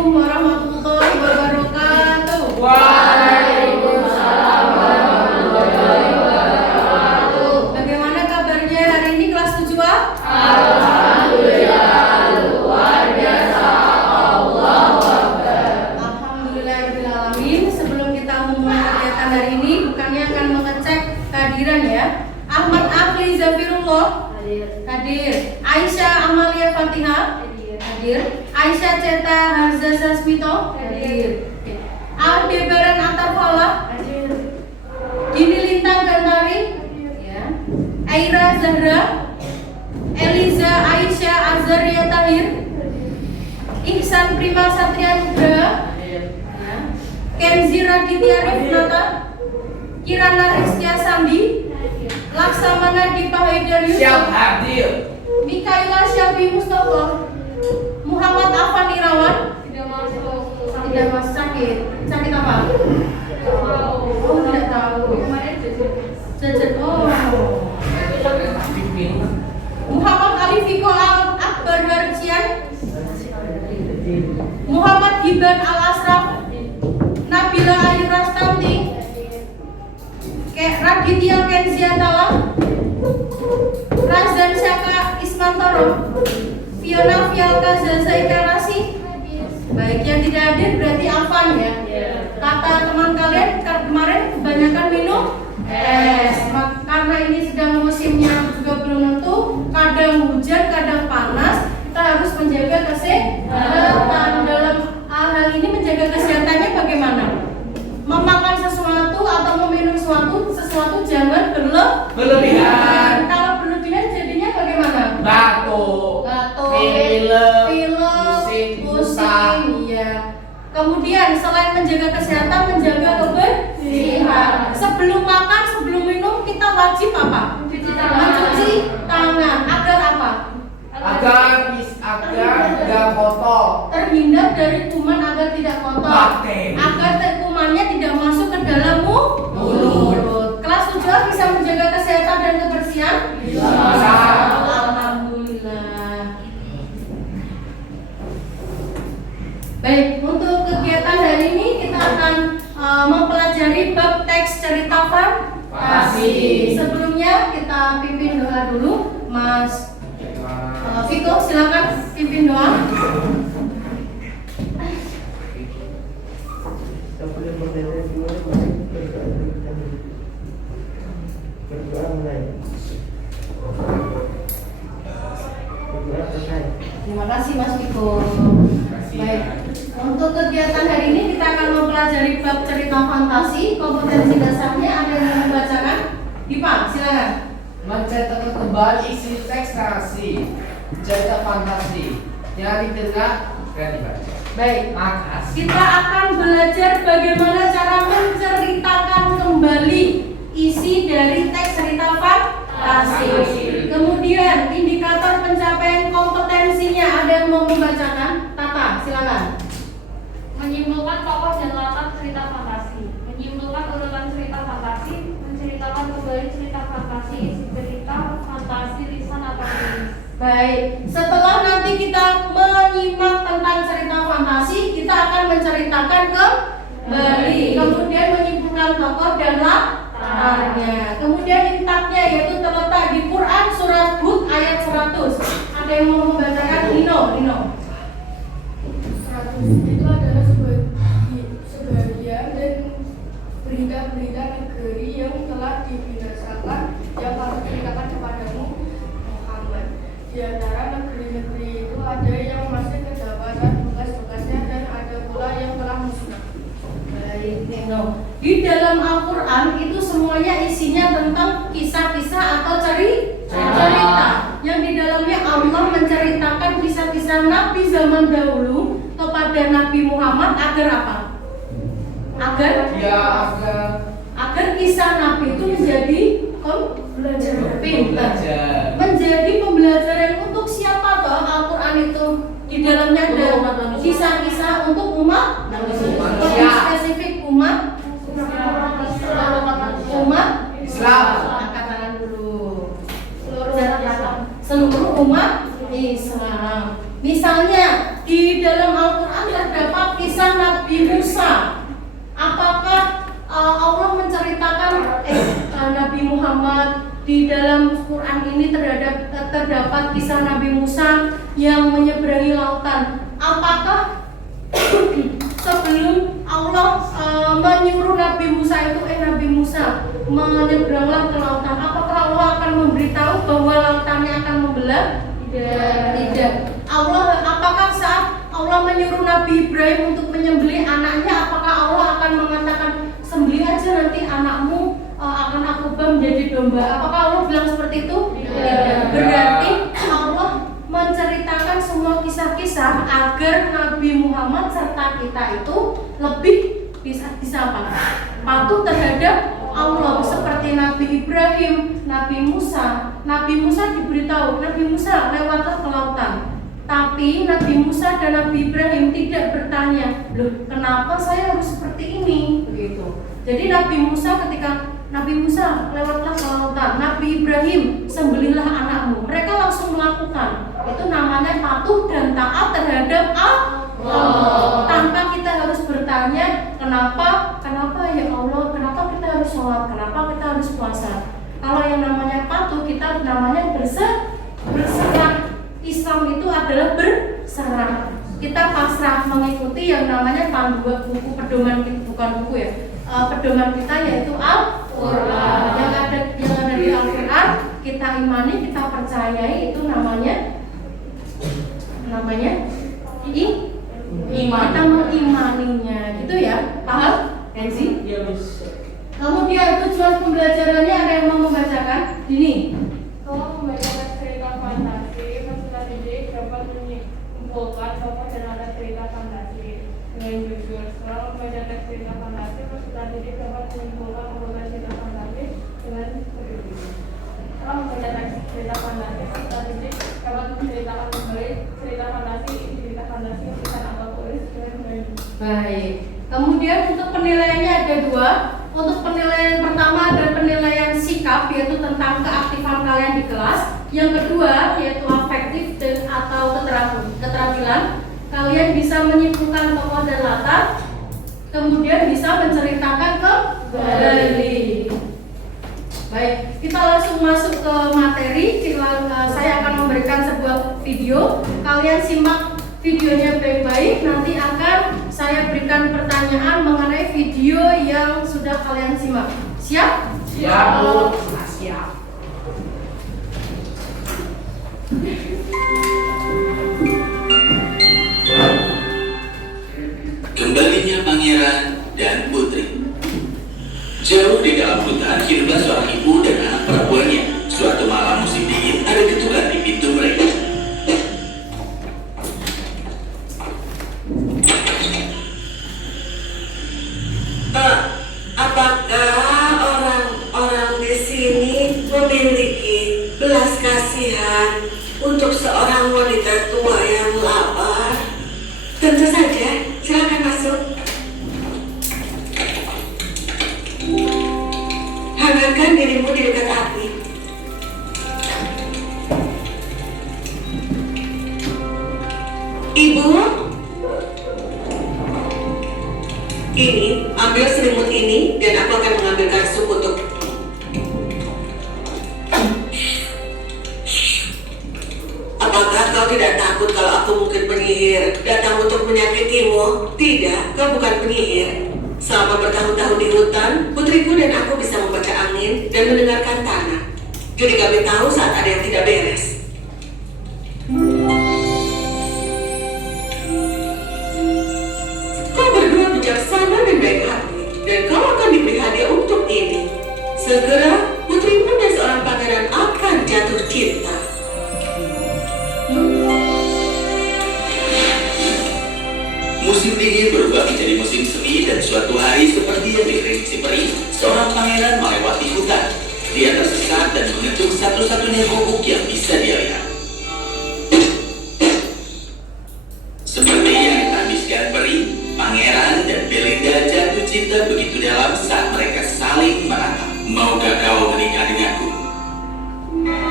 Assalamualaikum warahmatullahi wabarakatuh. Waalaikumsalam warahmatullahi wabarakatuh. Bagaimana kabarnya hari ini kelas 7A? Alhamdulillah, luar biasa. Allahu Akbar. Alhamdulillahirrahmanirrahim. Sebelum kita memulai kegiatan hari ini, bukannya akan mengecek kehadiran ya. Ahmad Afli Zafirullah hadir. Aisyah Amalia Fatihah hadir. Aisyah Ceta Harza Sasmito hadir. Aldebaran Atarfala hadir. Dini Lintang Gantari ya. Aira Zahra, Eliza Aisyah Azaria Tahir, Ihsan Prima Satria Nugraha, Kenzi Raditya Rifnata, Kirana Rizkia Sandi, Laksamana Dipa Haidar Yusuf, Siap hadir. Mikaela Syafi Mustafa, Muhammad Afan Irawan. Tidak masuk. Sakit apa? Oh, tidak tahu. Jajan. Oh. Muhammad Ali Fiko Al Akbar Harjian, Muhammad Gibran Al Asraf, Nabila Ayu Rastanti, Raditya Kenziatala, Razan Syaka Ismantoro, Fiona Fialka Zazai Karasi. Baik, yang tidak hadir berarti Alvan ya. Kata teman kalian kemarin kebanyakan minum es. Karena ini sedang musimnya juga belum tentu, kadang hujan, kadang panas, kita harus menjaga kesehatan. Dalam hal ini menjaga kesehatannya bagaimana? Memakan sesuatu atau meminum sesuatu jangan berlebihan. Kalau berlebihan jadinya bagaimana? Batuk, pilek, pusing, iya. Kemudian selain menjaga kesehatan, menjaga kebersihan. Sebelum makan, sebelum minum kita wajib apa? Mencuci tangan. Agar apa? agar tidak kotor. Terhindar dari kuman agar tidak kotor. Bakteri. Agar kumannya tidak masuk ke dalam mulut. Kelas 7 bisa menjaga kesehatan dan kebersihan? Bisa. Alhamdulillah. Baik, untuk kegiatan hari ini kita akan mempelajari bab teks cerita fantasi. Sebelumnya kita pimpin doa dulu, Mas Viko, silakan pimpin doa. Terima kasih Mas Viko. Baik, untuk kegiatan hari ini kita akan mempelajari bab cerita fantasi. Kompetensi dasarnya ada yang mau membacakan? Dipa, silakan. Mencetak kembali isi teks narasi cerita fantasi yang ditengah dan dibaca. Baik, Makasih. kita akan belajar bagaimana cara menceritakan kembali isi dari teks cerita fantasi. Kemudian indikator pencapaian kompetensinya ada yang mau membacakan? Tata, silakan. Menyimpulkan tokoh dan latar cerita fantasi, menyimpulkan urutan cerita fantasi, menceritakan kembali cerita fantasi, isi cerita fantasi, lisan atau tulis. Baik, setelah nanti kita menyimak tentang cerita fantasi, kita akan menceritakan kembali, kemudian menyimpulkan tokoh dan latarnya. Kemudian intaknya yaitu terletak di Quran surat Hud ayat 100. Ada yang mau membacakan? Nino. Itu adalah sebagian dan berita-berita negeri yang telah dibinasakan yang kami ceritakan kepadamu Muhammad. Di antara negeri-negeri itu ada yang masih kedapatan bekas-bekasnya dan ada pula yang telah musnah. Baik, Nino. Di dalam Al-Quran itu semuanya isinya tentang kisah-kisah atau cerita yang di dalamnya Allah menceritakan kisah-kisah Nabi zaman dahulu kepada Nabi Muhammad agar apa? Agar kisah Nabi itu menjadi Belajar. menjadi pembelajaran untuk siapa toh? Al-Quran itu di dalamnya ada kisah-kisah untuk umat Manusia. spesifik umat Islam. Angkat tangan dulu. Seluruh umat Islam. Misalnya di dalam Al-Quran terdapat kisah Nabi Musa. Apakah Allah menceritakan Nabi Muhammad di dalam Quran ini terdapat kisah Nabi Musa yang menyeberangi lautan? Apakah sebelum Allah menyuruh Nabi Musa itu Nabi Musa menyeberanglah ke lautan, apakah Allah akan memberitahu bahwa lautannya akan membelah? Tidak. Apakah saat Allah menyuruh Nabi Ibrahim untuk menyembelih anaknya, apakah Allah akan mengatakan sembelih aja nanti anakmu akan aku ubah menjadi domba? Apakah Allah bilang seperti itu? Tidak. Berarti Allah menceritakan semua kisah-kisah agar Nabi Muhammad serta kita itu lebih bisa apa? Patuh terhadap Allah, seperti Nabi Ibrahim, Nabi Musa. Nabi Musa diberitahu, Nabi Musa lewatlah ke lautan. Tapi Nabi Musa dan Nabi Ibrahim tidak bertanya, loh kenapa saya harus seperti ini? Begitu. Jadi Nabi Musa ketika Nabi Musa lewatlah ke lautan, Nabi Ibrahim sembelihlah anakmu. Mereka langsung melakukan. Itu namanya patuh dan taat terhadap Allah. Tanpa kita harus bertanya, kenapa ya Allah, kenapa kita harus sholat, kenapa kita harus puasa. Kalau yang namanya patuh, kita namanya berserah. Islam itu adalah berserah. Kita pasrah mengikuti yang namanya panduan buku pedoman kita, bukan buku ya. Pedoman kita yaitu Al-Quran. Yang ada di Al-Quran kita imani, kita percayai, itu namanya iman. Kita mengimaninya, gitu ya. Paham? Kenzi? Iya, bisa. Kemudian tujuan pembelajarannya ada yang mau membacakan? Ini. Kalau membaca cerita fantasi, peserta didik dapat menyimpulkan tokoh dan ada cerita fantasi dengan jujur. Setelah membaca teks cerita fantasi, peserta didik dapat menyimpulkan anggota cerita fantasi dengan jujur. Setelah membaca teks cerita fantasi, peserta didik dapat menceritakan kembali cerita fantasi yang kita anggap tulis dengan jujur. Baik. Kemudian untuk penilaiannya ada dua. Untuk penilaian pertama ada penilaian sikap, yaitu tentang keaktifan kalian di kelas. Yang kedua yaitu afektif dan atau keterampilan. Kalian bisa menyimpulkan tokoh dan latar, kemudian bisa menceritakan kembali. Baik, kita langsung masuk ke materi. Saya akan memberikan sebuah video. Kalian simak videonya baik-baik. Nanti akan saya berikan pertanyaan mengenai video yang sudah kalian simak. Siap? Siap, Bu. Siap. Kembalinya Pangeran dan Putri. Jauh di dalam hutan hiduplah seorang ibu dan anak perapuannya. Suatu malam musim dingin ada ketukan di pintu mereka. Apakah orang-orang di sini memiliki belas kasihan untuk seorang wanita tua yang lapar? Tentu saja, silakan masuk. Hangatkan dirimu di dekat api. Ibu, ini, ambil selimut ini dan aku akan mengambilkan sup untuk. Apakah kau tidak takut kalau aku mungkin penyihir datang untuk menyakitimu? Tidak, kau bukan penyihir. Selama bertahun-tahun di hutan, putriku dan aku bisa membaca angin dan mendengarkan tanah. Jadi kami tahu saat ada yang tidak beres. Kau berdua bijaksana dan baik hati, dan kau akan diberi hadiah untuk ini. Segera, putrimu dan seorang pangeran akan jatuh cinta. Musim dingin berubah menjadi musim semi dan suatu hari seperti yang diprediksi peri, seorang pangeran melewati hutan. Dia tersesat dan mengetuk satu-satunya gubuk yang bisa dia lihat. Seperti yang dihabiskan peri, pangeran dan Belinda jatuh cinta begitu dalam saat mereka saling menatap. Maukah kau menikah denganku?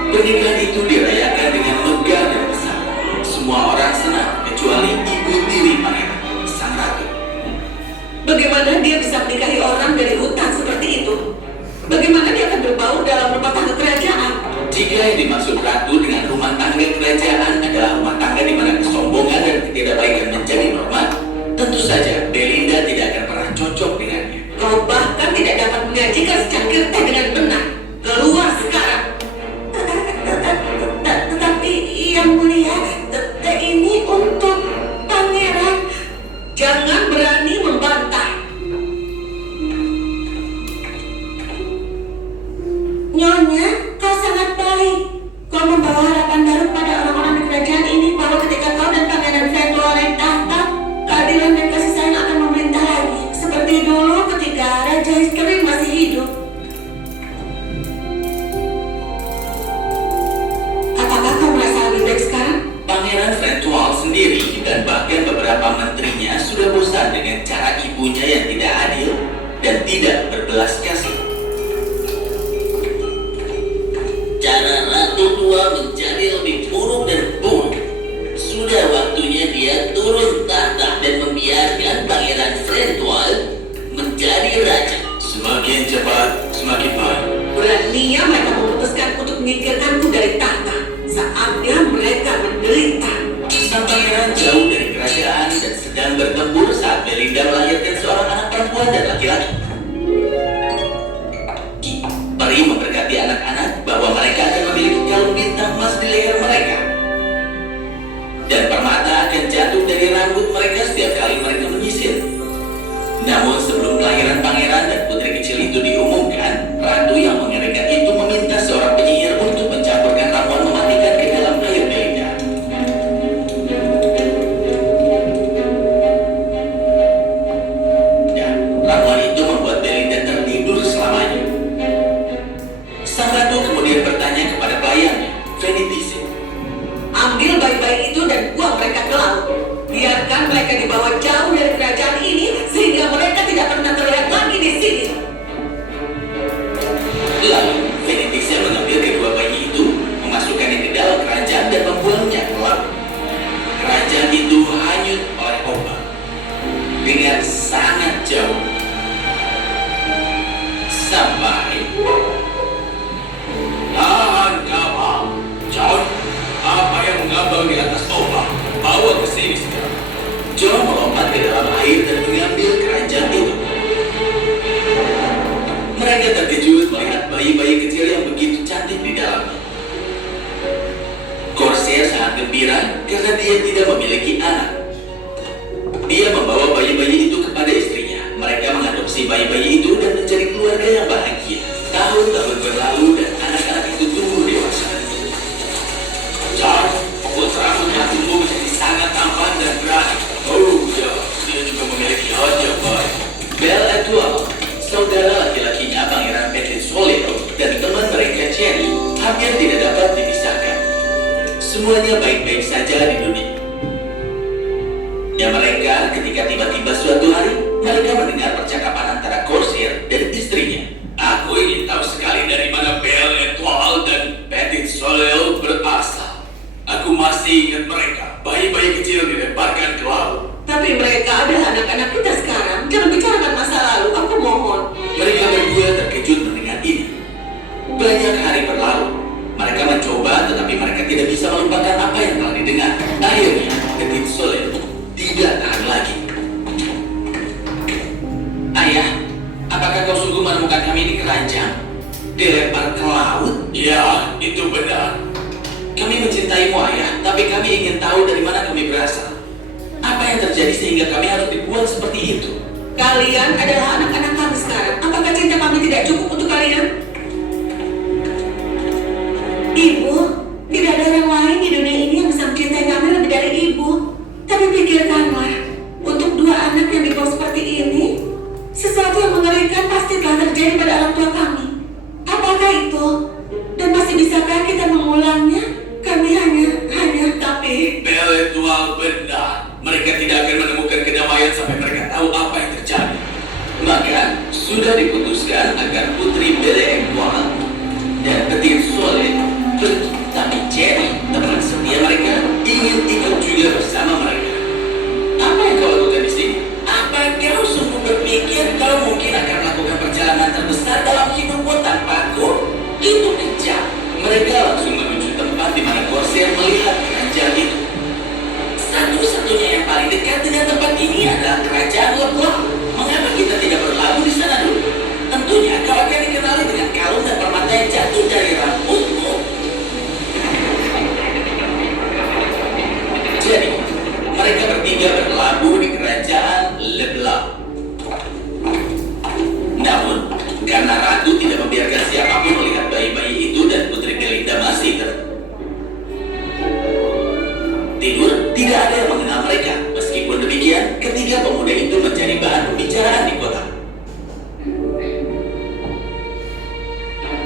Pernikahan itu dirayakan dengan megah dan besar. Semua orang senang kecuali ibu tiri pangeran, sang ratu. Bagaimana dia bisa menikahi orang dari hutan seperti itu? Bagaimana dia akan berbaur dalam rumah tangga kerajaan? Jika yang dimaksud ratu dengan rumah tangga kerajaan adalah rumah tangga di mana kesombongan dan ketidakbaikan menjadi norma, tentu saja Belinda tidak akan pernah cocok dengannya. Kau bahkan tidak dapat menyajikan secangkir teh dengan benar. Keluar sekarang. Tetapi yang mulia, teh ini untuk pangeran. Jangan berani membantah. Nyonya, kau sangat baik. Kau membawa harapan baru pada orang-orang di kerajaan ini bahwa ketika kau dan pangeran Fenwal naik tahta, keadilan dan kasih sayang akan memerintah lagi, seperti dulu ketika Raja History masih hidup. Apakah kau merasa lebih baik sekarang? Pangeran Fenwal sendiri dan bahkan beberapa menterinya sudah bosan dengan cara ibunya yang tidak adil dan tidak berbelas kasih. Cara ratu tua menjadi lebih buruk dan buruk. Sudah waktunya dia turun tahta dan membiarkan Pangeran Fenwal menjadi raja. Semakin cepat, semakin baik. Beraninya mereka memutuskan untuk menyingkirkanku dari tahta. Saatnya mereka menderita. Sang pangeran jauh dari kerajaan dan sedang bertempur saat Belinda melahirkan seorang anak perempuan dan laki-laki. Peri memberkati anak-anak bahwa mereka akan memiliki kalung bintang emas di leher mereka. Dan permata akan jatuh dari rambut mereka setiap kali mereka menyisir. Namun sebelum kelahiran pangeran dan putri kecil itu diumumkan, ratu yang mengerikan itu meminta seorang penyihir untuk mencampurkan ramuan mematikan ke dalam air Belinda. Dan ramuan itu membuat Belinda tertidur selamanya. Sang ratu kemudian bertanya kepada pelayannya, Venitize. Ambil bayi-bayi itu dan buang mereka ke laut. Biarkan mereka dibawa jauh dari kerajaan ini sehingga mereka tidak pernah terlihat lagi di sini. Lalu Venitize mengambil kedua bayi itu, memasukkannya ke dalam kerajaan dan membuangnya ke laut. Kerajaan itu hanyut oleh ombak dengan sangat jauh. Sampai tahan kapal, John. Apa yang mengambang di atas ombak? Bawa ke sini sekarang. John melompat ke dalam air dan mengambil kerajaan itu. Mereka terkejut melihat bayi-bayi kecil yang begitu cantik di dalamnya. Corsair sangat gembira karena dia tidak memiliki anak. Dia membawa bayi-bayi itu kepada istrinya. Mereka mengadopsi bayi-bayi itu dan menjadi keluarga yang bahagia. Tahun-tahun berlalu dan anak-anak itu tumbuh dewasa. John, putramu tumbuh menjadi sangat tampan dan berani. Oh ya, dia juga memiliki wajah baik. Belle Etoile, saudara laki-lakinya Pangeran Petit Soleil dan teman mereka Cherry hampir tidak dapat dipisahkan. Semuanya baik-baik saja di dunia. Ya mereka ketika tiba-tiba suatu hari mereka mendengar percakapan antara Corsair dan istrinya. Aku ingin tahu sekali dari mana Belle Etoile dan Petit Soleil berasal. Aku masih ingat mereka, bayi-bayi kecil dilemparkan ke laut. Tapi mereka adalah anak-anak kita sekarang. Jangan bicarakan masa lalu, aku mohon. Mereka berdua terkejut mendengar ini. Banyak hari berlalu. Mereka mencoba tetapi mereka tidak bisa melupakan apa yang telah didengar. Akhirnya, Petit Soleil tidak tahan lagi. Ayah, apakah kau sungguh menemukan kami di keranjang? Dilempar ke laut? Ya, itu benar. Kami mencintaimu ayah, tapi kami ingin tahu dari mana kami berasal. Apa yang terjadi sehingga kami harus dibuat seperti itu? Kalian adalah anak-anak kami sekarang. Apakah cinta kami tidak cukup untuk kalian? Ibu, tidak ada orang lain di dunia ini yang bisa mencintai kami lebih dari ibu. Tapi pikirkanlah, untuk dua anak yang dibawa seperti ini, sesuatu yang mengerikan pasti telah terjadi pada orang tua kami. Apakah itu? Dan masih bisakah kita mengulangnya? Kami hanya tapi... Belle Etoile benar. Mereka tidak akan menemukan kedamaian sampai mereka tahu apa yang terjadi. Maka sudah diputuskan agar putri Belle Etoile dan Petit Soleil pergi. Tapi Cherry, teman setia mereka, ingin ikut juga bersama mereka. Apa yang kau lakukan di sini? Apa kau sungguh berpikir Itu kejam. Mereka langsung menuju tempat di mana Corsair melihat kerajaan itu. Satu-satunya yang paling dekat dengan tempat ini adalah kerajaan Leblanc. Mengapa kita tidak berlabuh di sana dulu? Tentunya kau akan dikenali dengan kalung dan permata yang jatuh dari rambutmu. Jadi, mereka bertiga berlabuh di kerajaan Leblanc. Namun, karena ratu tidak membiarkan siapapun melihat bayi-bayi itu dan putri Belinda masih tidur, tidak ada yang mengenal mereka. Meskipun demikian, ketiga pemuda itu menjadi bahan pembicaraan di kota.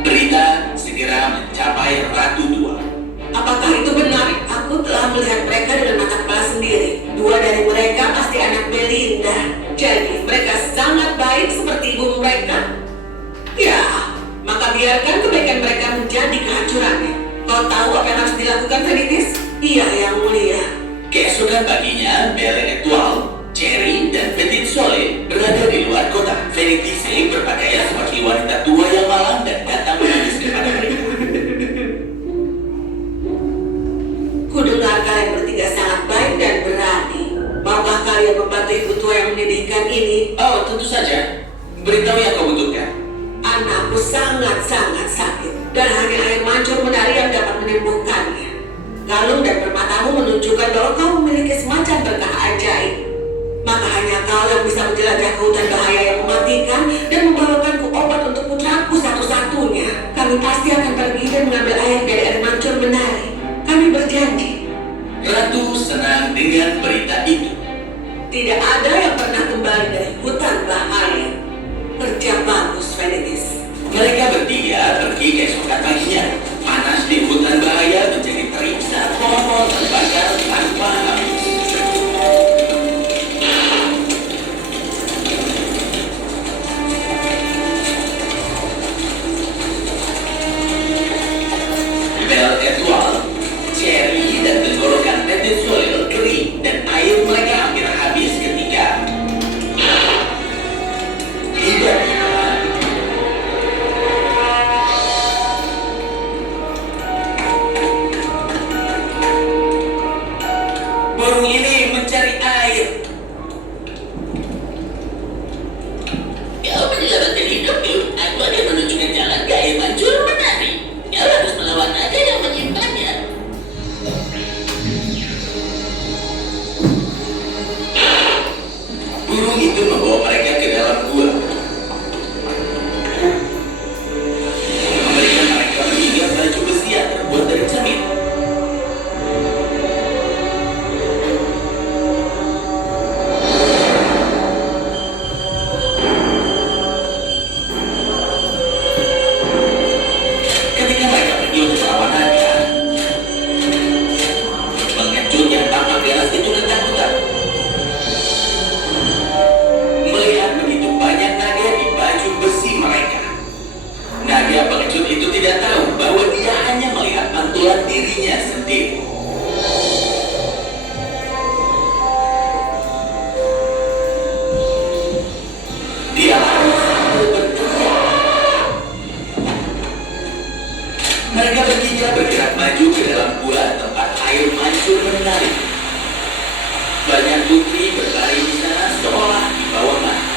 Berita segera mencapai Ratu Tua. Apakah itu benar? Aku telah melihat mereka dengan mata kepala sendiri. Dua dari mereka pasti anak Belinda. Jadi mereka sangat baik seperti ibu mereka. Ya, maka biarkan kebaikan mereka menjadi kehancurannya. Kau tahu apa yang harus dilakukan, Venitis? Iya, yang mulia. Keesokan paginya, Belle Étoile, Cherry, dan Petit Soleil berada di luar kota. Venitis berpakaian seperti wanita tua yang malang dan datang menangis kepada mereka. Kudengar kalian bertiga sangat baik dan berani. Maukah kalian membantu ibu tua yang menyedihkan ini? Oh, tentu saja. Beritahu yang kau butuhkan. Anakku sangat-sangat sakit dan hanya air mancur menari yang dapat menyembuhkannya. Kalung dan permatamu menunjukkan bahwa kau memiliki semacam berkah ajaib. Maka hanya kau yang bisa menjelajah ke hutan bahaya yang mematikan dan membawakanku obat untuk putraku satu-satunya. Kami pasti akan pergi dan mengambil air dari air mancur menari. Kami berjanji. Ratu senang dengan berita itu. Tidak ada yang pernah kembali dari hutan bahaya. Kerja bagus, Venitis. Mereka bertiga pergi keesokan paginya. Panas di hutan bahaya menjadi terik saat pohon-pohon terbakar tanpa habis. Belle Étoile, Cherry, dan tenggorokan Petit Soleil kering dan air mereka hampir habis ketika tiba-tiba burung ini mencari air. Kau menyelamatkan hidupku. Aku akan menunjukkan jalan ke air mancur menari. Kau harus melawan naga yang menyimpannya. Burung itu membawa mereka ke dalam gua. Memberikan mereka bertiga baju besi yang terbuat dari cermin. Ketika mereka pergi untuk melawan naga, pengecut yang tampak ganas itu ketakutan. Melihat begitu banyak naga di baju besi mereka. Naga pengecut itu tidak tahu bahwa dia hanya melihat pantulan dirinya sendiri. Dia lalu sambil berteriak. Mereka bertiga bergerak maju ke dalam gua tempat air mancur menari. Banyak putri berbaring di sana seolah di bawah mata.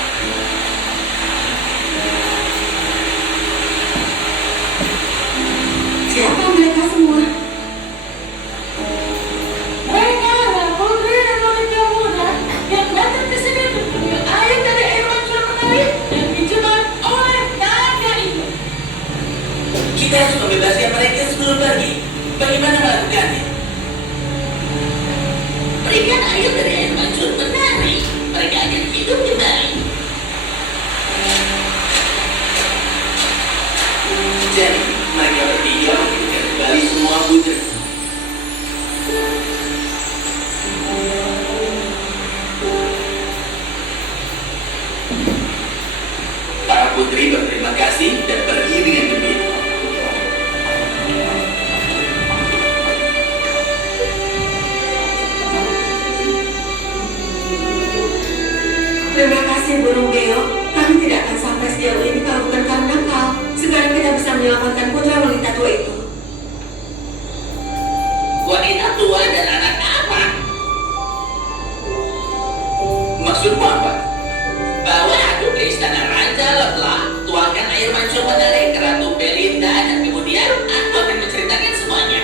Siapa mereka semua? Mereka adalah putri dan wanita muda yang datang ke sini untuk mengambil air dari air mancur menari dan dijebak oleh naga itu. Kita harus membebaskan mereka sebelum pergi. Bagaimana melakukannya? Berikan air dari air mancur menari. Mereka akan hidup kembali. Jadi, mereka bertiga menghidupkan kembali semua putri. Para putri berterima kasih dan pergi dengan gembira. Terima kasih, burung beo. Kami tidak akan sampai sejauh ini kalau bukan karena kau. Sekarang kita bisa menyelamatkan putra wanita tua itu. Wanita tua dan anak apa? Maksudmu apa? Bawa aku ke istana raja, Leblanc. Tuangkan air mancur menarik ke Ratu Belinda dan kemudian aku akan menceritakan semuanya.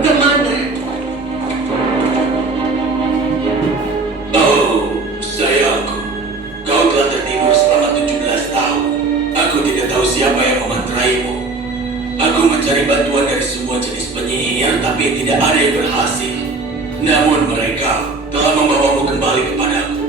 Kemana? Oh, sayangku, kau telah tertidur selama 17 tahun. Aku tidak tahu siapa yang memantraimu. Aku mencari bantuan dari semua jenis penyihir, tapi tidak ada yang berhasil. Namun mereka telah membawamu kembali kepadaku.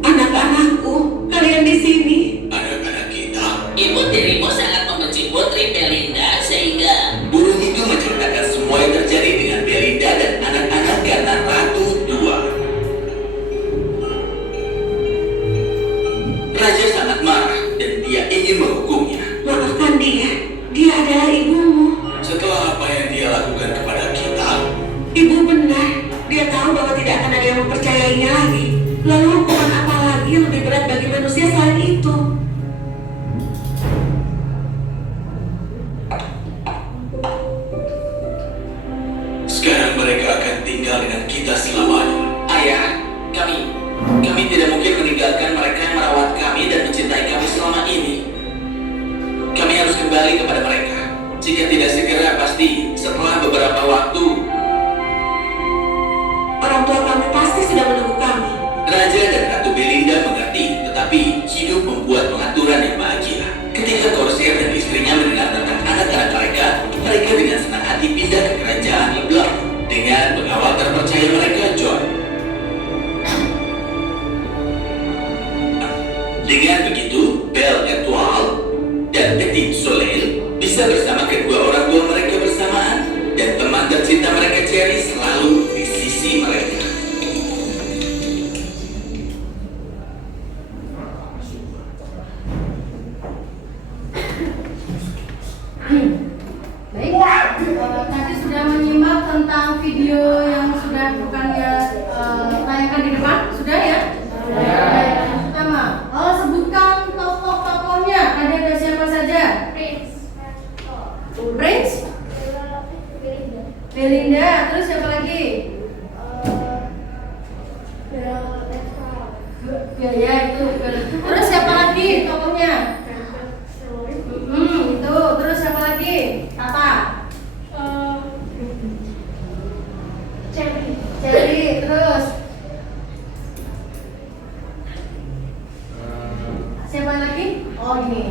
Anak-anakku, kalian di sini. Anak-anak kita. Ibu tirimu sangat membenci Putri Belinda sehingga Burung itu menceritakan semua yang terjadi dengan Belinda dan anak-anak karena Ratu Tua. Raja sangat marah dan dia ingin menghukumnya. Maafkan dia. Dia adalah ibumu. Setelah apa yang dia lakukan kepada kita, Ibu benar. Dia tahu bahwa tidak akan ada yang mempercayainya lagi. Lalu hukuman apa lagi yang lebih berat bagi manusia selain itu? sekarang mereka akan tinggal dengan kita selamanya. Ayah, kami tidak mungkin meninggalkan mereka yang merawat kami dan mencintai kami selama ini. Kami harus kembali kepada mereka. Jika tidak segera, pasti setelah beberapa waktu. Orang tua kami pasti sudah menunggu kami. Raja dan Ratu Belinda mengerti, tetapi hidup membuat pengaturan yang bahagia. Ketika Corsair dan istrinya mendengar tentang anak-anak mereka dengan senang hati pindah ke kerajaan Leblanc dengan pengawal terpercaya mereka, John. Dengan begitu, Belle Étoile dan Petit Soleil bisa bersama kedua orang tua mereka bersamaan, dan teman tercinta mereka Cherry selalu di sisi mereka. Baik, tadi sudah menyimak tentang video yang sudah bukannya tayangkan di depan, sudah ya? Baik, yang pertama, sebutkan tokoh-tokohnya. Tadi ada siapa saja? Prince, Belinda, terus siapa lagi? Ya itu. Terus siapa lagi tokohnya? Itu. Terus siapa lagi? Tata. Cherry. Terus siapa lagi? Oh ini.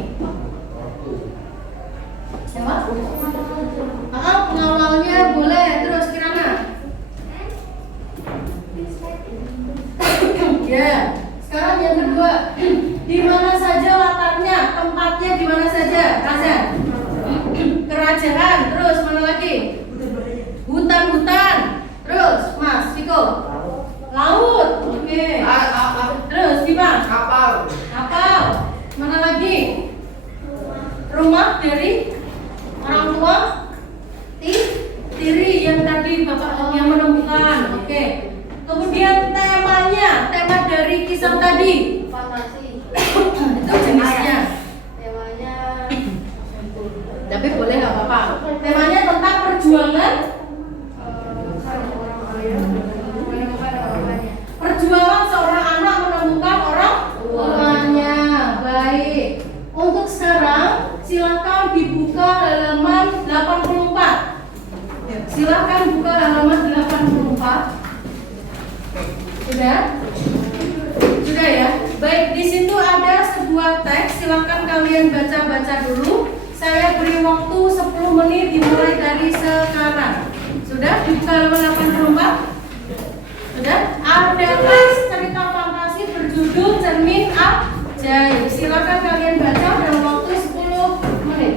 Siapa? Pengawalnya boleh. Terus Kirana. Ya. Sekarang yang kedua, di mana saja latarnya, tempatnya di mana saja, Raja? Kerajaan. Terus mana lagi? Hutan-hutan. Terus, Mas Viko? Laut. Oke. Terus gimana? Kapal. Mana lagi? Rumah dari orang tua? Tiri yang tadi Bapak yang menemukan. Oke. Kemudian temanya, tema dari kisah tadi. Fantasi. Itu jenisnya. Temanya Tapi boleh nggak apa-apa. Temanya tentang perjuangan. orang kaya menemukan orang-orangnya. Perjuangan seorang anak menemukan orang tuanya. Baik. Untuk sekarang silakan dibuka halaman 84. Silakan buka halaman 84. Sudah? Sudah ya? Baik, di situ ada sebuah teks. Silakan kalian baca-baca dulu. Saya beri waktu 10 menit dimulai dari sekarang. Sudah? Dibuka halaman 84? Sudah? Ada teks cerita fantasi berjudul Cermin Ajaib. Silakan kalian baca dalam waktu 10 menit.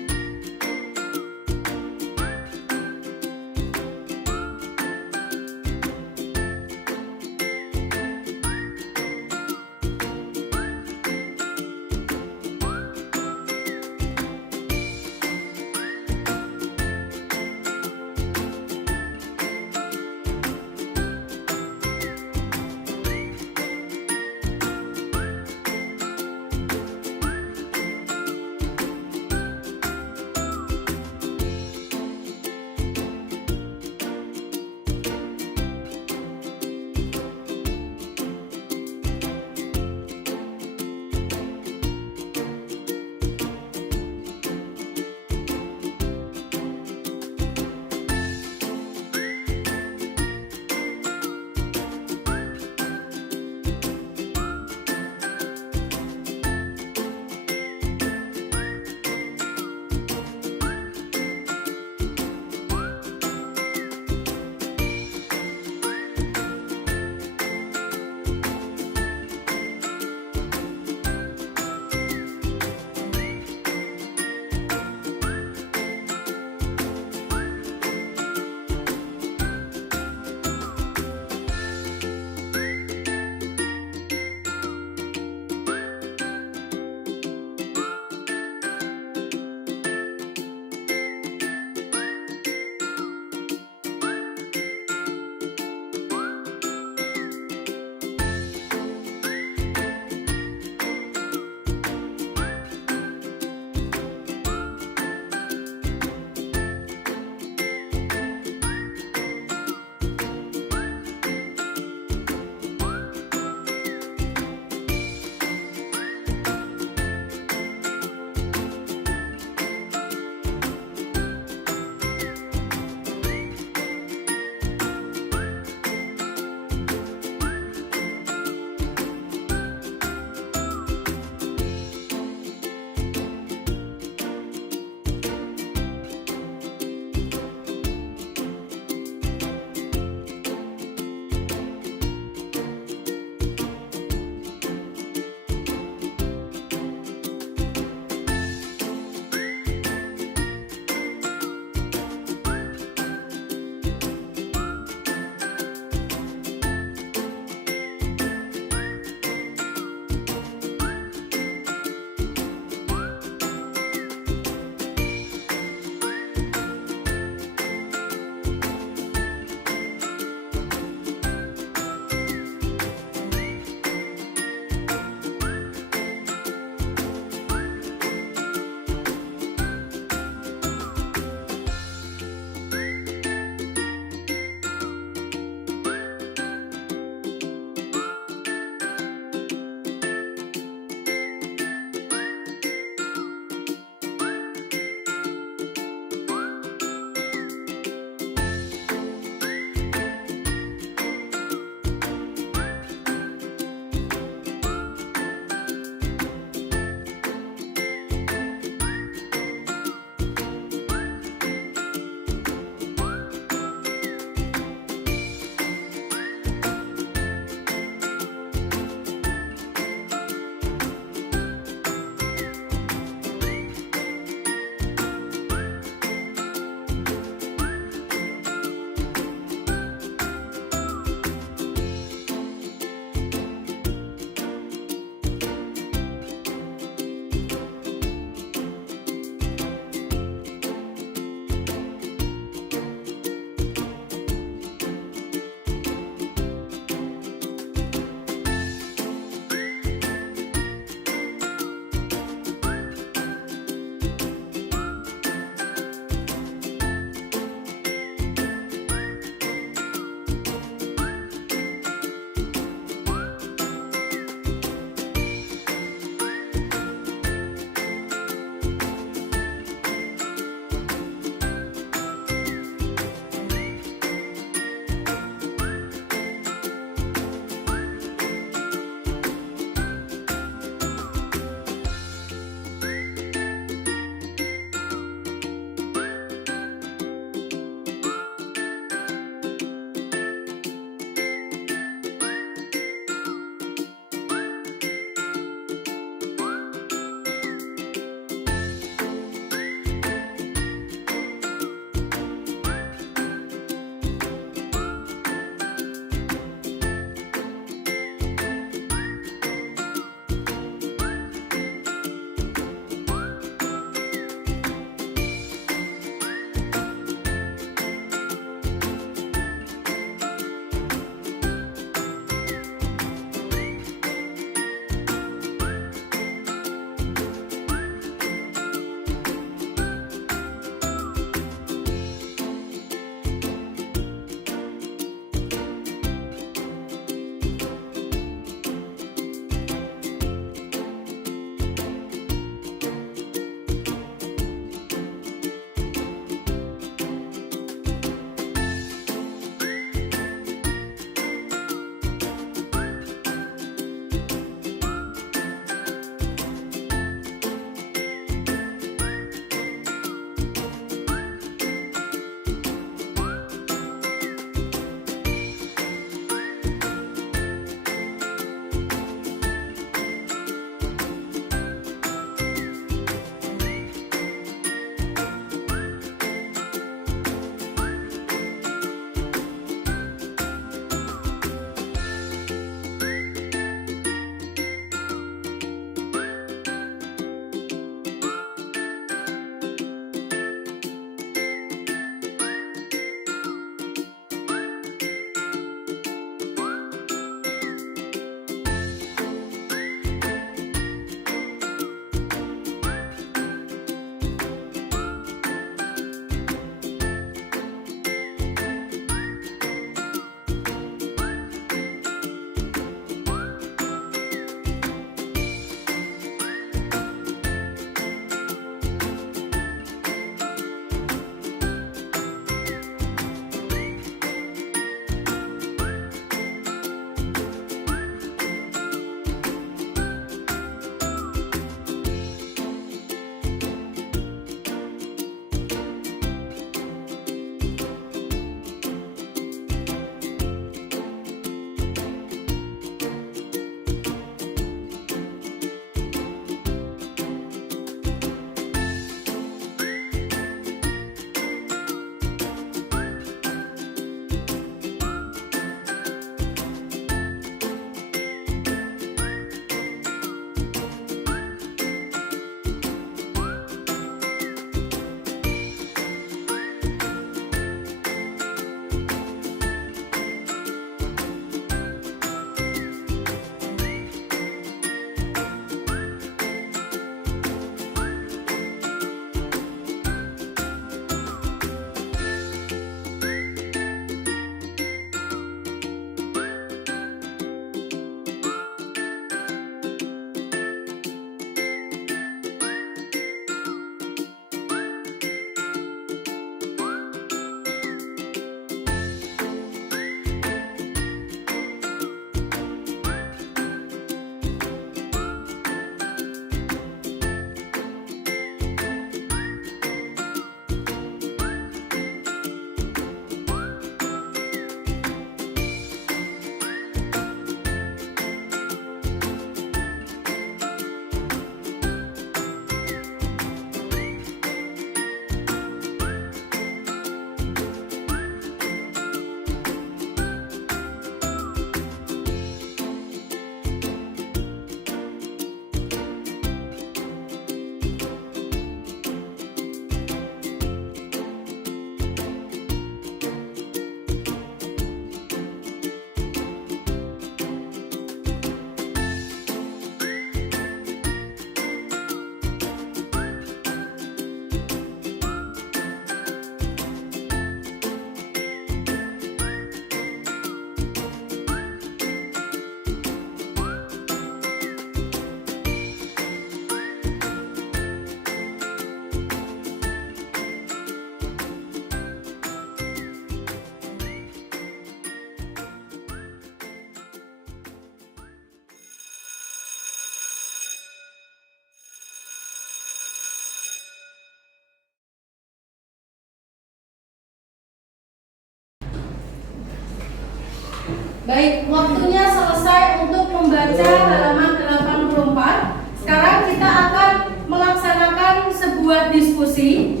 Baik, waktunya selesai untuk membaca halaman 84. Sekarang kita akan melaksanakan sebuah diskusi.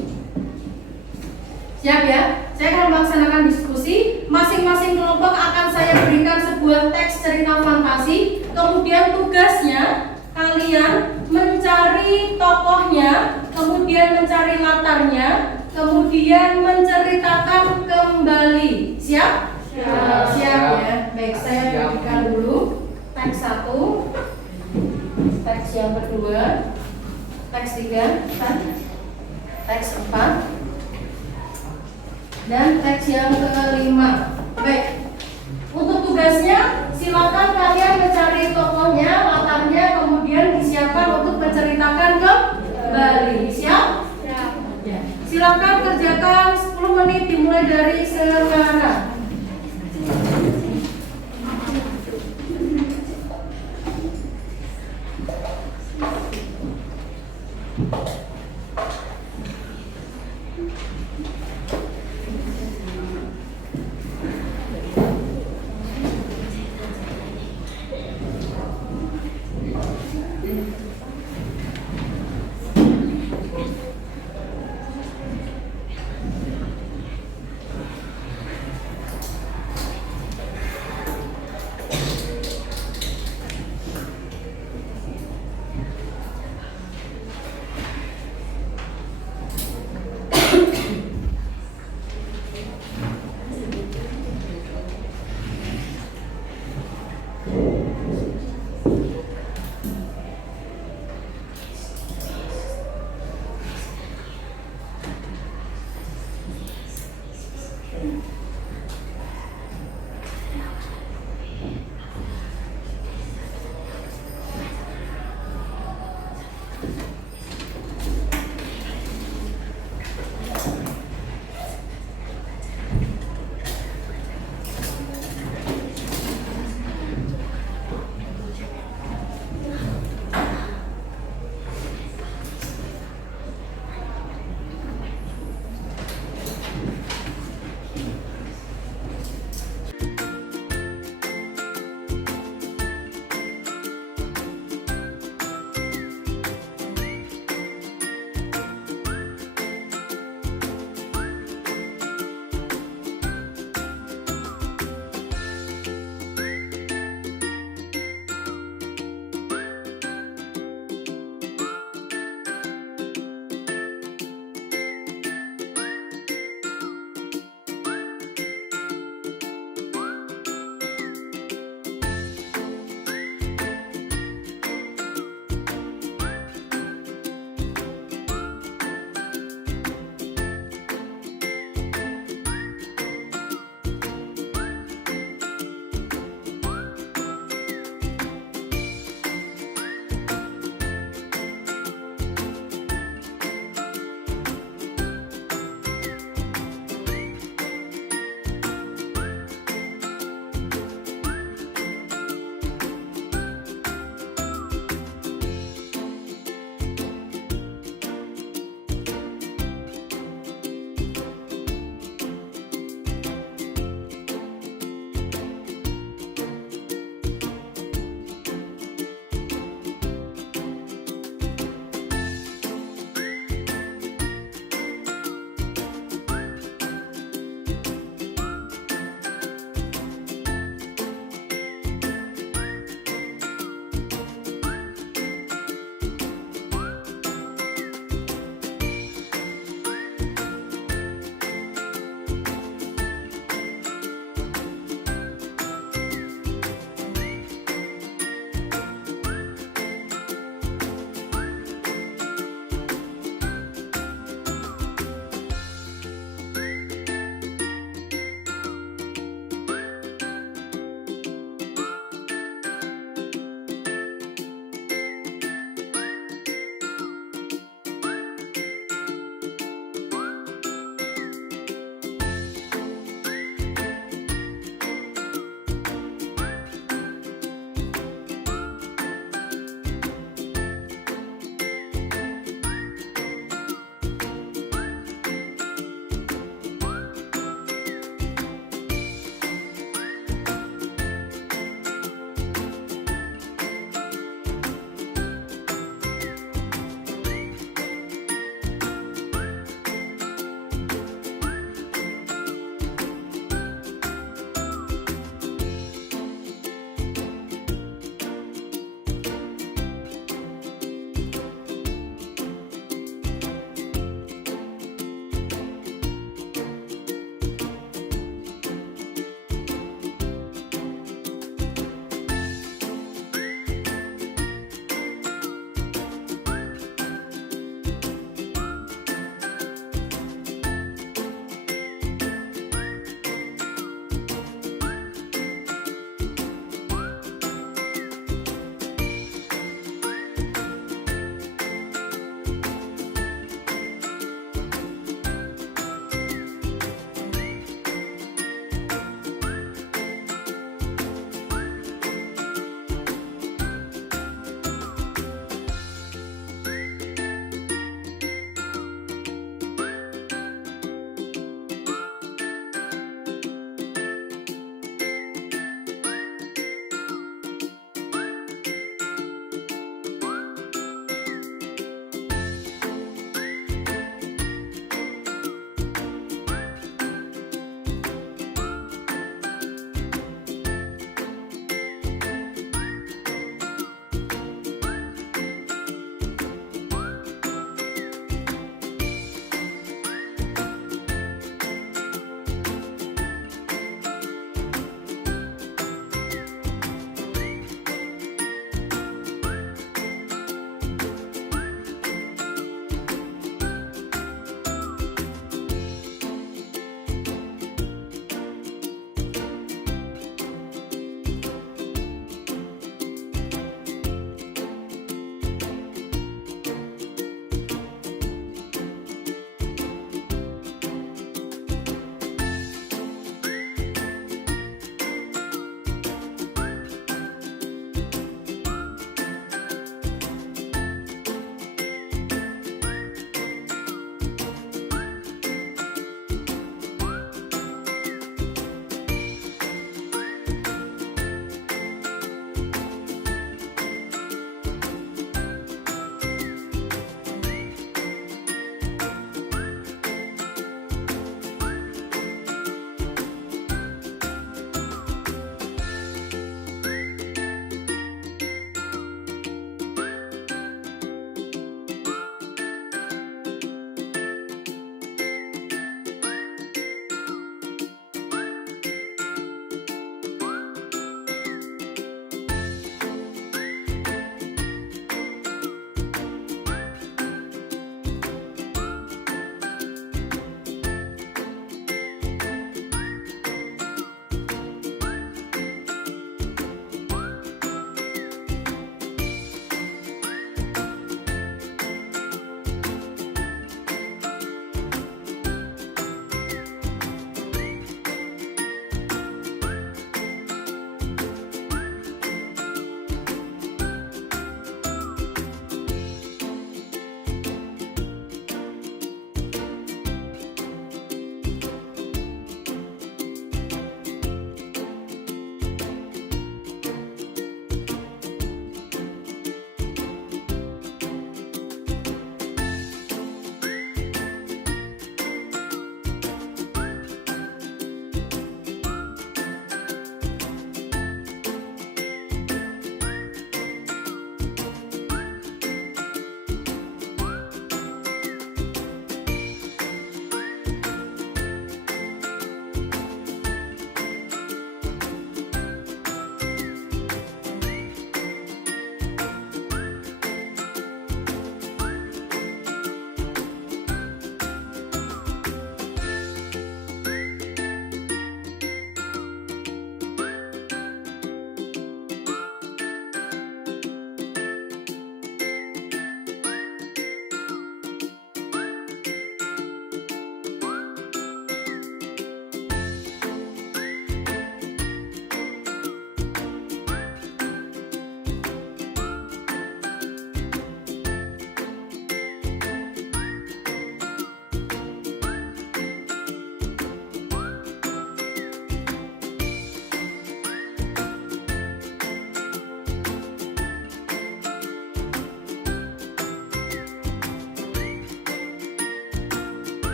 Siap ya? Saya akan melaksanakan diskusi. Masing-masing kelompok akan saya berikan sebuah teks cerita fantasi. Kemudian tugasnya kalian mencari tokohnya, kemudian mencari latarnya, kemudian menceritakan kembali. Siap? Siap ya. Baik, saya berikan dulu teks 1, teks yang kedua, teks 3, teks 4, dan teks yang kelima. Baik, untuk tugasnya silakan kalian mencari tokohnya, latarnya, kemudian disiapkan untuk menceritakan kembali. Siap? Ya. Silakan kerjakan 10 menit dimulai dari sekarang.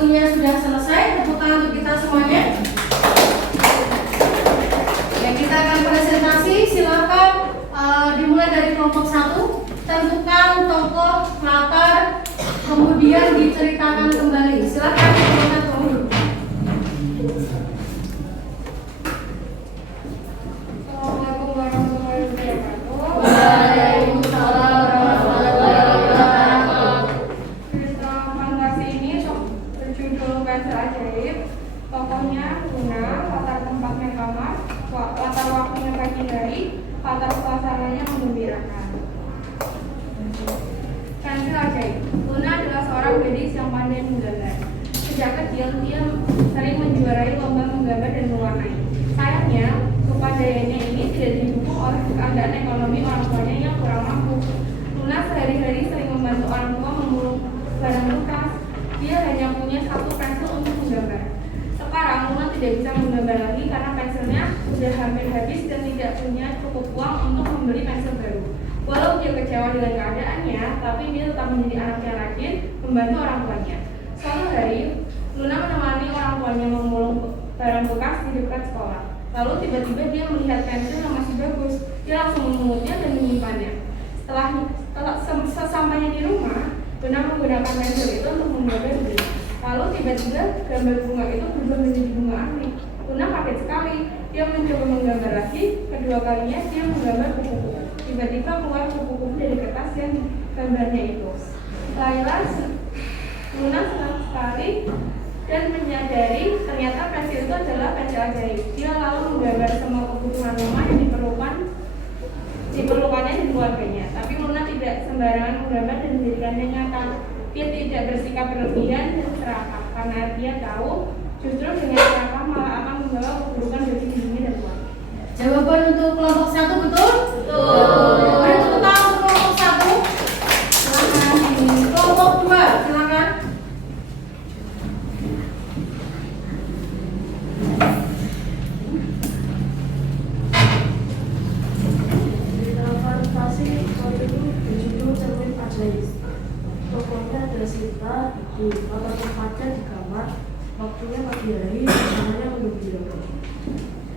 waktunya sudah selesai. Tepuk tangan untuk kita semuanya. Ya, kita akan presentasi. Silakan dimulai dari kelompok 1. Tentukan tokoh, latar, kemudian diceritakan kembali. Silakan kelompok 1. Assalamualaikum warahmatullahi wabarakatuh. Waalaikumsalam warahmatullahi wabarakatuh. Cerita fantasi ini berjudul Pensil Ajaib. Tokohnya Luna, latar tempatnya kamar, latar waktunya pagi hari, latar suasananya menggembirakan. Pensil Ajaib. Luna adalah seorang gadis yang pandai menggambar. Sejak kecil dia sering menjuarai lomba menggambar dan mewarnai. Sayangnya, kepandaiannya ini tidak didukung oleh keadaan ekonomi orang tuanya yang kurang mampu. Luna sehari-hari sering membantu orang tua memulung barang bekas. Dia hanya punya satu pensil untuk menggambar. Sekarang Luna tidak bisa menggambar lagi karena pensilnya sudah hampir habis dan tidak punya cukup uang untuk membeli pensil baru. Walau dia kecewa dengan keadaannya, tapi dia tetap menjadi anak yang rajin membantu orang tuanya. Suatu hari, Luna menemani orang tuanya memulung barang bekas di dekat sekolah. Lalu tiba-tiba dia melihat pensil yang masih bagus. Dia langsung memungutnya dan menyimpannya. Sesampainya di rumah, Luna menggunakan pensil itu untuk menggambar bunga. Lalu tiba-tiba gambar bunga itu berubah menjadi bunga asli. Luna kaget sekali. Dia mencoba menggambar lagi. Kedua kalinya dia menggambar kupu-kupu. Tiba-tiba keluar kupu-kupu dari kertas yang gambarnya itu. Luna senang sekali dan menyadari ternyata pensil itu adalah pensil ajaib. Dia lalu menggambar semua kebutuhan rumah yang diperlukannya di keluarganya. Tapi Luna tidak sembarangan menggambar dan menjadikannya nyata. Dia tidak bersikap berlebihan dan serakah karena dia tahu justru dengan serakah malah akan membawa keburukan bagi dirinya dan keluarga. Jawaban untuk kelompok 1 betul? Betul. Beri tepuk tangan untuk kelompok 1. Silakan. Kelompok 2, silakan. Cerita fantasi waktu itu berjudul Cermin Ajaib. Tokohnya ada Sita, di latar tempatnya di kamar, waktunya pagi hari, suasananya menggembirakan.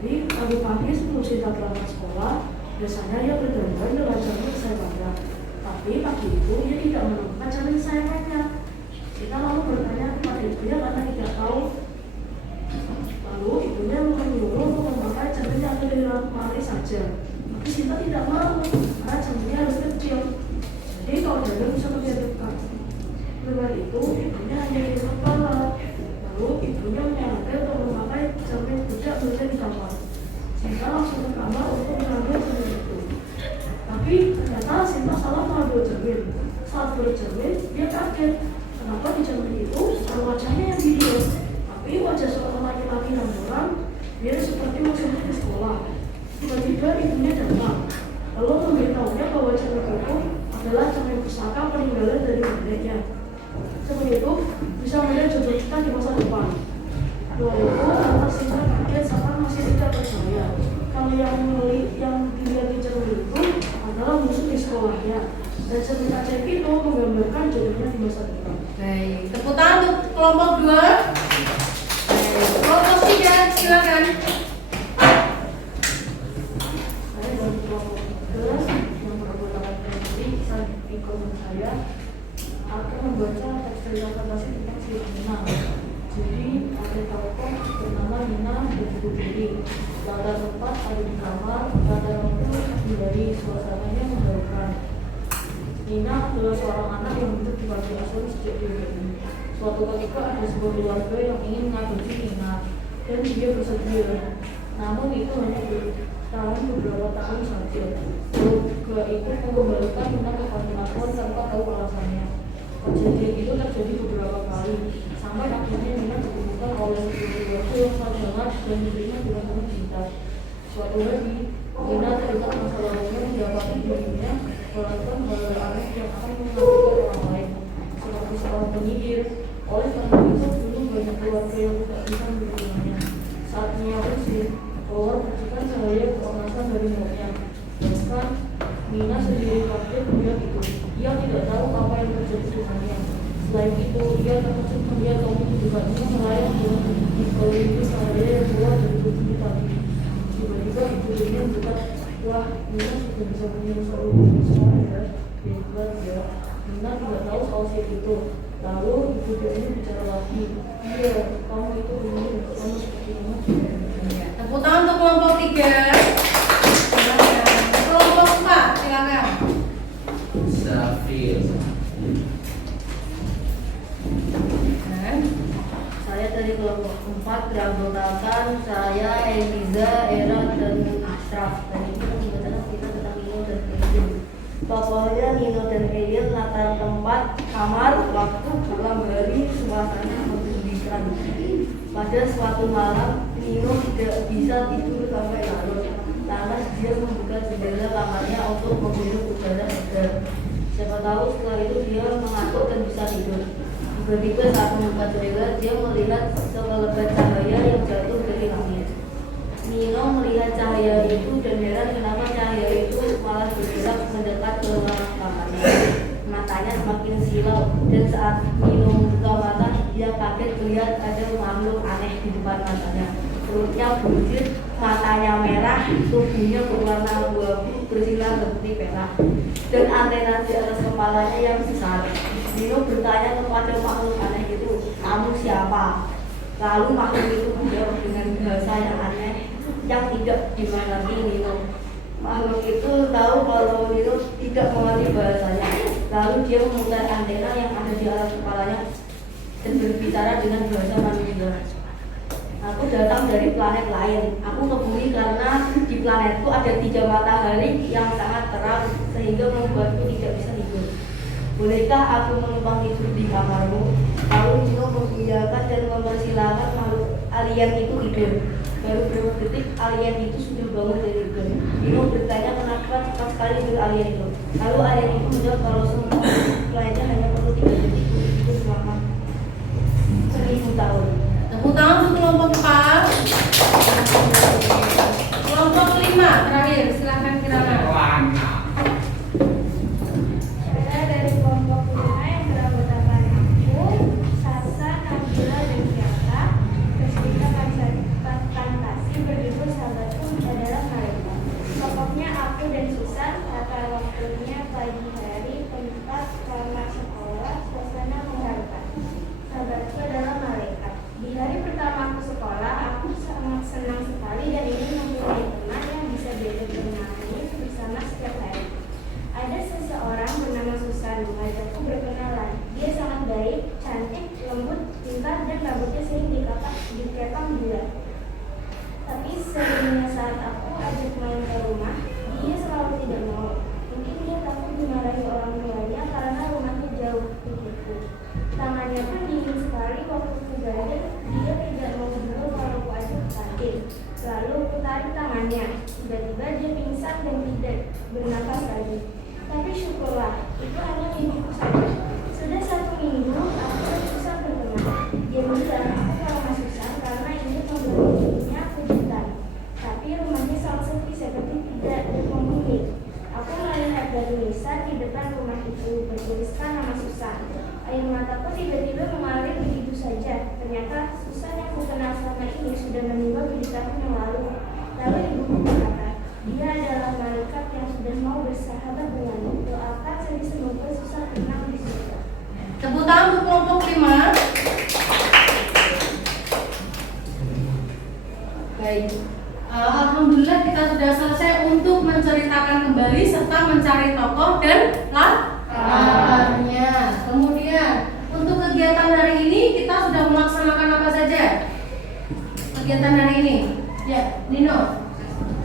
Jadi pagi-pagi sebelum Sita berangkat sekolah, biasanya dia berdandan dengan cermin sayapannya. Tapi pagi itu dia tidak menemukan cermin sayapannya. Sita lalu bertanya kepada ibunya karena tidak tahu. Lalu ibunya menyuruh untuk memakai cermin yang ada di lemari saja. Tapi Sita tidak mau karena cerminnya harus kecil. Jadi kalau dandan bisa lebih dekat. Lebar itu ibunya hanya di kepala. Lalu ibunya menyarankan untuk memakai cermin tidak berada di kamar. Sinta langsung ke kamar untuk mengambil cermin itu. Tapi ternyata Sinta salah mengambil cermin. Saat bercermin, dia kaget. Kenapa di cermin itu bukan wajahnya yang video, tapi wajah seorang laki-laki yang muram, dia seperti musuhnya di sekolah. Tiba-tiba ibunya datang, lalu memberitahunya bahwa cermin itu adalah cermin pusaka peninggalan dari neneknya. Cermin itu bisa melihat jodoh kita di masa depan. Walaupun atas Sinta kaget sampai masih tidak percaya kalau yang dilihat di cermin itu adalah musuh di sekolahnya. Dan cermin ajaib itu menggambarkan jodohnya di masa depan. Baik, tepuk tangan untuk kelompok 2. Kelompok 3, silakan. Saya dari kelompok 3 yang beranggotakan Febri, ikut saya akan membaca teks cerita fantasi tentang si Nina. Jadi ada tokoh bernama Nina dan Putri. Latar tempat ada di kamar, latar waktu dari suasananya mengharukan. Nina adalah seorang anak yang hidup di panti asuhan sejak dia bayi. Suatu ketika ada sebuah keluarga yang ingin mengadopsi Nina dan dia bersedia. Namun itu hanya bertahan beberapa tahun saja. Keluarga itu mengembalikan Nina ke panti asuhan tanpa tahu alasannya. Kejadian itu terjadi beberapa kali sampai akhirnya Nina ditemukan oleh sebuah keluarga yang sangat hangat dan diberinya dengan penuh cinta. Suatu hari Nina teringat masa lalunya mendapati dirinya melakukan hal aneh yang akan mengagetkan orang lain, seperti seorang penyihir. Oleh karena itu, dulu banyak keluarga yang tidak bisa menerimanya. Saat Nia usir, keluar percikan cahaya keemasan dari mulutnya. Bahkan Nina sendiri kaget melihat itu. Ia tidak tahu apa yang terjadi dengannya. Selain itu, ia terkejut melihat kaum itu Bukannya melayang dengan dikelilingi cahaya yang keluar dari bumi tadi. Tiba-tiba ibu ini bukan, wah Nina sudah bisa menyentuh seluruh sekarang ya. Hebat ya. Nina tidak tahu soal si itu. Lalu ibu ini bicara lagi. Iya, kamu itu ini kamu seperti ini. Tepuk tangan untuk kelompok 3. Kelompok 4, silakan. Safir. Saya dari kelompok 4 beranggotakan saya, Eliza, Era, dan Ashraf. Dan ini pembahasan kita tentang Nino dan Ariel. Tokohnya Nino dan Ariel, latar tempat, kamar, waktu, malam hari, suasana menggembirakan. Pada suatu malam, Nino tidak bisa tidur sampai larut. Lantas dia membuka jendela kamarnya untuk menghirup udara segar. Siapa tahu setelah itu dia mengantuk dan bisa tidur. Tiba-tiba saat membuka jendela, dia melihat sekelebat cahaya yang jatuh dari langit. Nino melihat cahaya itu dan heran kenapa cahaya itu malah bergerak mendekat ke ruang kamarnya. Matanya semakin silau dan saat Nino membuka mata, dia kaget melihat ada makhluk aneh di depan matanya. Perutnya buncit, matanya merah, tubuhnya berwarna abu-abu bersinar seperti perak, dan antena di atas kepalanya yang besar. Nino bertanya kepada makhluk aneh itu, "Kamu siapa?" Lalu makhluk itu menjawab dengan bahasa yang aneh yang tidak dimengerti Nino. Makhluk itu tahu kalau Nino tidak mengerti bahasanya. Lalu dia memutar antena yang ada di atas kepalanya dan berbicara dengan bahasa manusia. "Aku datang dari planet lain. Aku ke bumi karena di planetku ada 3 matahari yang sangat terang sehingga membuatku tidak bisa tidur. Bolehkah aku menumpang tidur di kamarmu?" Lalu Nino mengiyakan dan mempersilahkan makhluk alien itu tidur. Baru beberapa detik alien itu sudah bangun dari tidur. Nino bertanya kenapa cepat sekali tidur alien itu. Lalu alien itu menjawab kalau semua planetnya hanya perlu 3 detik untuk tidur selama 1000 tahun. Tepuk tangan untuk kelompok 4. Kelompok 5 terakhir, silakan Kirana. Saya dari kelompok 5 yang beranggotakan aku, Sasa, Nabila, dan Fiata. Cerita fantasi berjudul Sahabatku Adalah Mereka. Tokohnya aku dan Susan, latar waktunya pagi hari, tempat kamar sekolah, suasana mengharukan. Sahabatku adalah malaikat. Di hari pertama aku sekolah, aku sangat senang sekali dan ingin mempunyai teman yang bisa diajak bermain bersama setiap hari. Ada seseorang bernama Susan mengajakku berkenalan. Dia sangat baik, cantik, lembut, pintar, dan rambutnya sering dikepang bulat. Tapi sebenarnya saat aku ajak main ke rumah, dia selalu tidak mau. Mungkin dia takut dimarahi orang tuanya karena rumahnya jauh, pikirku. Tangannya pun dingin sekali waktu ku gandeng. Dia tidak mau dulu kalau ku ajak ke kantin. Lalu ku tarik tangannya. Tiba-tiba dia pingsan dan tidak bernafas lagi. Tapi syukurlah, itu hanya mimpiku saja. Sudah 1 minggu, aku dan Susan berteman. Dia bilang aku kalau Mas Susan karena ini pembelinya kejutan. Tapi rumahnya sangat sepi seperti tidak ada penghuni. Aku melihat dari nisan di depan rumah itu bertuliskan nama Susan. Air mataku tiba-tiba mengalir begitu saja. Ternyata Susan yang kukenal selama ini sudah meninggal 7 tahun yang lalu. Lalu ibuku berkata, dia adalah malaikat yang sudah mau bersahabat denganmu. Doakan saja semoga Susan tenang di surga. Tepuk tangan untuk kelompok 5. Baik. Alhamdulillah kita sudah selesai untuk menceritakan kembali serta mencari tokoh dan latarnya. Kemudian untuk kegiatan hari ini kita sudah melaksanakan apa saja? Kegiatan hari ini, ya Nino,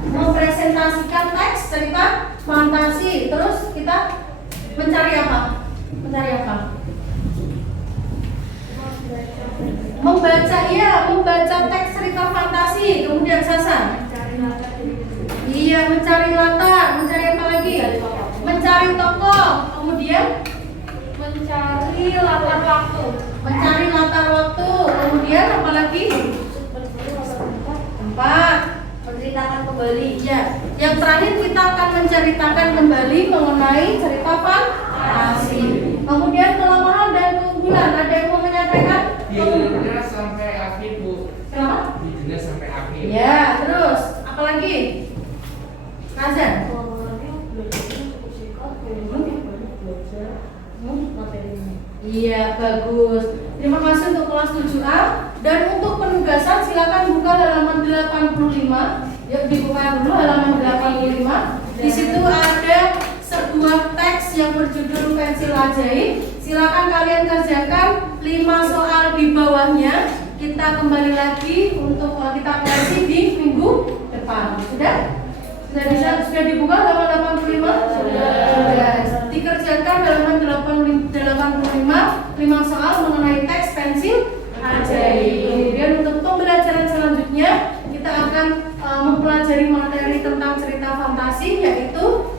mempresentasikan teks cerita fantasi. Terus kita mencari apa? Mencari apa? Membaca teks cerita fantasi. Kemudian Sasa. Iya, mencari latar. Mencari apa lagi? Mencari tokoh. Kemudian Mencari latar waktu. mencari latar waktu. Kemudian apa lagi? Tempat. Menceritakan kembali. Ya. Yang terakhir kita akan menceritakan kembali mengenai cerita fantasi. Kemudian kelemahan dan keunggulan. Ada yang mau menyampaikan? Hidupnya sampai akhir, Bu. Kenapa? Hidupnya sampai akhir. Ya, terus apa lagi? Razan. Awalnya belajarnya cukup singkat, kemudian banyak belajar materinya. Iya, bagus. Terima kasih untuk kelas 7A. Dan untuk penugasan silakan buka halaman 85. Yuk dibuka dulu halaman 85. Di situ ada sebuah teks yang berjudul pensil ajaib. Silakan kalian kerjakan 5 soal di bawahnya. Kita kembali lagi untuk kita koreksi di minggu depan. Sudah dibuka halaman 85? Sudah. Dikerjakan halaman 85 5 soal mengenai teks pensil ajaib. Kemudian untuk pembelajaran selanjutnya kita akan mempelajari materi tentang cerita fantasi, yaitu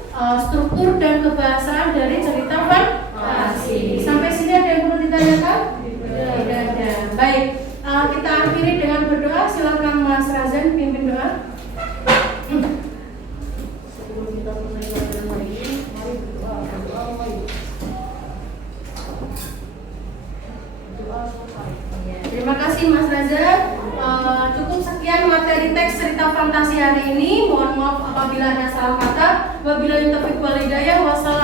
struktur dan kebahasaan dari cerita fantasi. Sampai sini ada yang perlu ditanyakan? Tidak ada. Baik, kita akhiri dengan berdoa. Silakan Mas Razan pimpin doa. Sebelum kita mulai pelajaran hari ini, mari berdoa. Berdoa mulai. Doa selesai. Terima kasih Mas Razan. Cukup sekian materi teks cerita fantasi hari ini. Mohon maaf apabila ada salah kata. Wabillahi taufiq wal hidayah. Wassalamualaikum